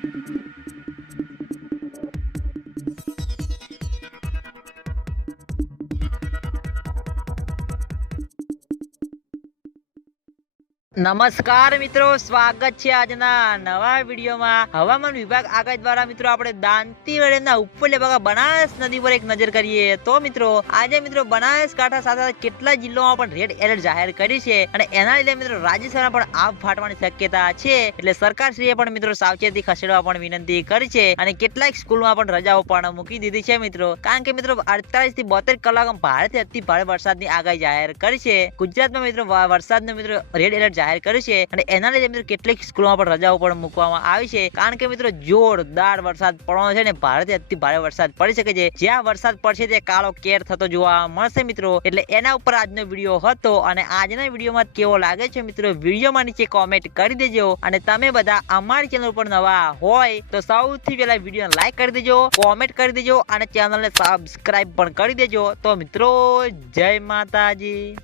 Thank you. નમસ્કાર મિત્રો, સ્વાગત છે આજના નવા વિડીયોમાં. હવામાન વિભાગ આગાહી દ્વારા મિત્રો આપણે દાંતીવાડાના ઉપરલે ભાગા બનાસ નદી પર એક નજર કરીએ તો મિત્રો, આજે મિત્રો બનાસકાંઠા સાથે સાથે કેટલા જિલ્લાઓમાં પણ રેડ એલર્ટ જાહેર કરી છે અને એના લીધે મિત્રો રાજ્યસભામાં પણ આગ ફાટવાની શક્યતા છે. એટલે સરકારશ્રીએ પણ મિત્રો સાવચેતી ખસેડવા પણ વિનંતી કરી છે અને કેટલાક સ્કૂલમાં પણ રજાઓ પણ મૂકી દીધી છે મિત્રો. કારણ કે મિત્રો, અડતાલીસથી બોતેર કલાકમાં ભારેથી અતિ ભારે વરસાદની આગાહી જાહેર કરી છે. ગુજરાતમાં મિત્રો વરસાદનો મિત્રો રેડ એલર્ટ કર્યું છે અને એના લીધે મિત્રો કેટલીક સ્કૂલોમાં પણ રજાઓ પણ મૂકવામાં આવી છે. કારણ કે મિત્રો જોરદાર વરસાદ પડવાનો છે અને ભારતે અતિ ભારે વરસાદ પડી શકે છે. જ્યાં વરસાદ પડશે તે કાળો કેર થતો જોવા મળશે મિત્રો. એટલે એના ઉપર આજનો વીડિયો હતો અને આજના વિડીયોમાં કેવો લાગે છે મિત્રો વિડીયોમાં નીચે કોમેન્ટ કરી દેજો. અને તમે બધા અમારી ચેનલ ઉપર નવા હોય તો સૌથી પહેલા વીડિયો લાઈક કરી દેજો કોમેન્ટ કરી દેજો અને ચેનલને સબસ્ક્રાઈબ પણ કરી દેજો. તો મિત્રો જય માતાજી.